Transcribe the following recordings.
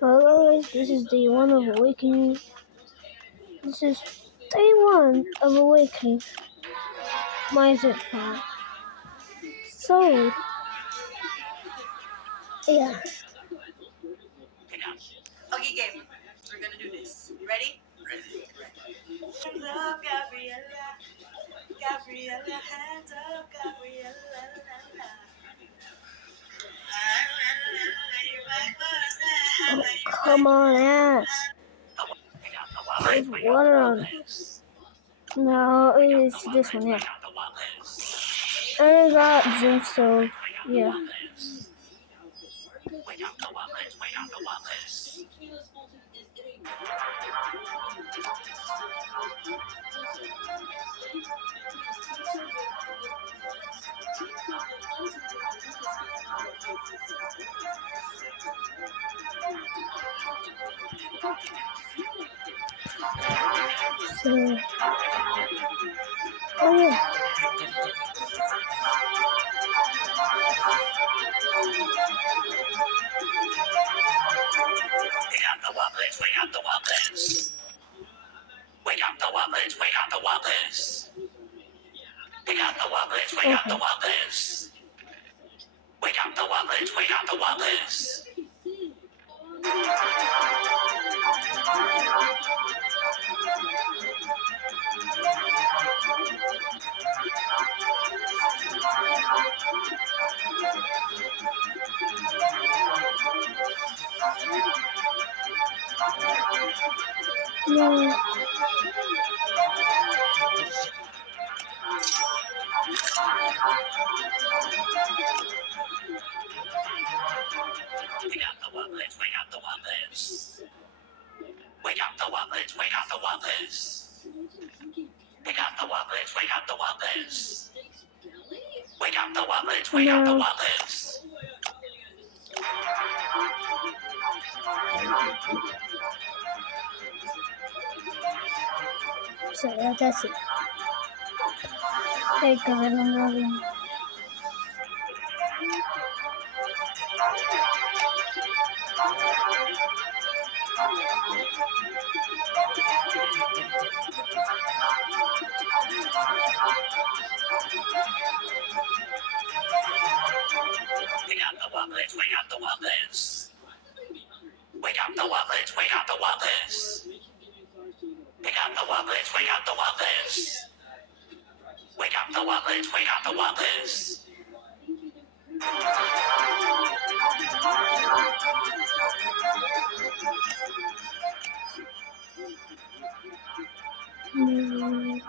Hello guys, this is day one of awakening. This is day one of awakening. My Zynth fan. So yeah. Okay, game. We're gonna do this. Ready? Ready. Hands up, Gabriella. Gabriella, hands up, Gabriella. Oh, come on, ass. There's water on it. No, it's this one, yeah. I got Zynth, so yeah. So, oh yeah. Wake up the Whoppers, wake up the Whoppers. Wake up the Whoppers, wake up the Okay. Whoppers. Wake up the Whoppers, wake up the Whoppers. No. Wake up the Whoppers, wake up the Whoppers. Wake up the Whoppers, wake up the Whoppers. Wake up the Whoppers, wake up the Whoppers. Wake up the Whoppers, wake up the No. Whoppers. So yeah, that's it. Hey, cause I don't really know. Wake up the Whoppers, wake up the Whoppers. Wake up the Whoppers, wake up the Whoppers. Wake up the Whoppers, wake up the Whoppers. Wake up the Whoppers, wake up the Whoppers. No.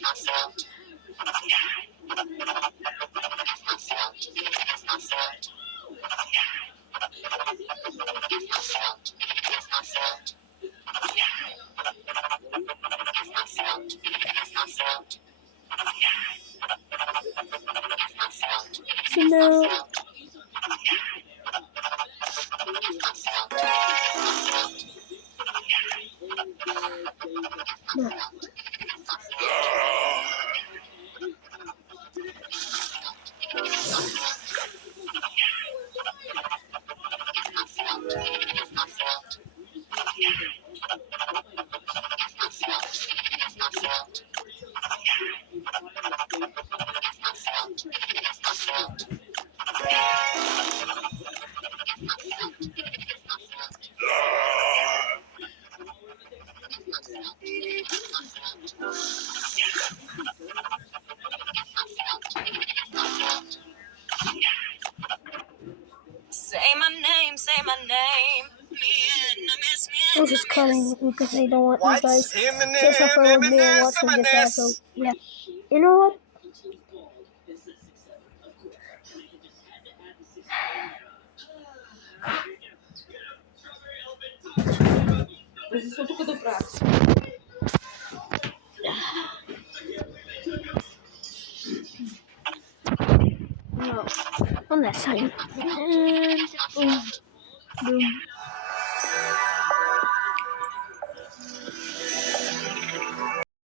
Yeah. So now. No. Say my name, say my name. I'm just cutting because I don't want you What? guys to suffer with me watching this ad. So yeah. You know what? No. On that side. And boom. Boom.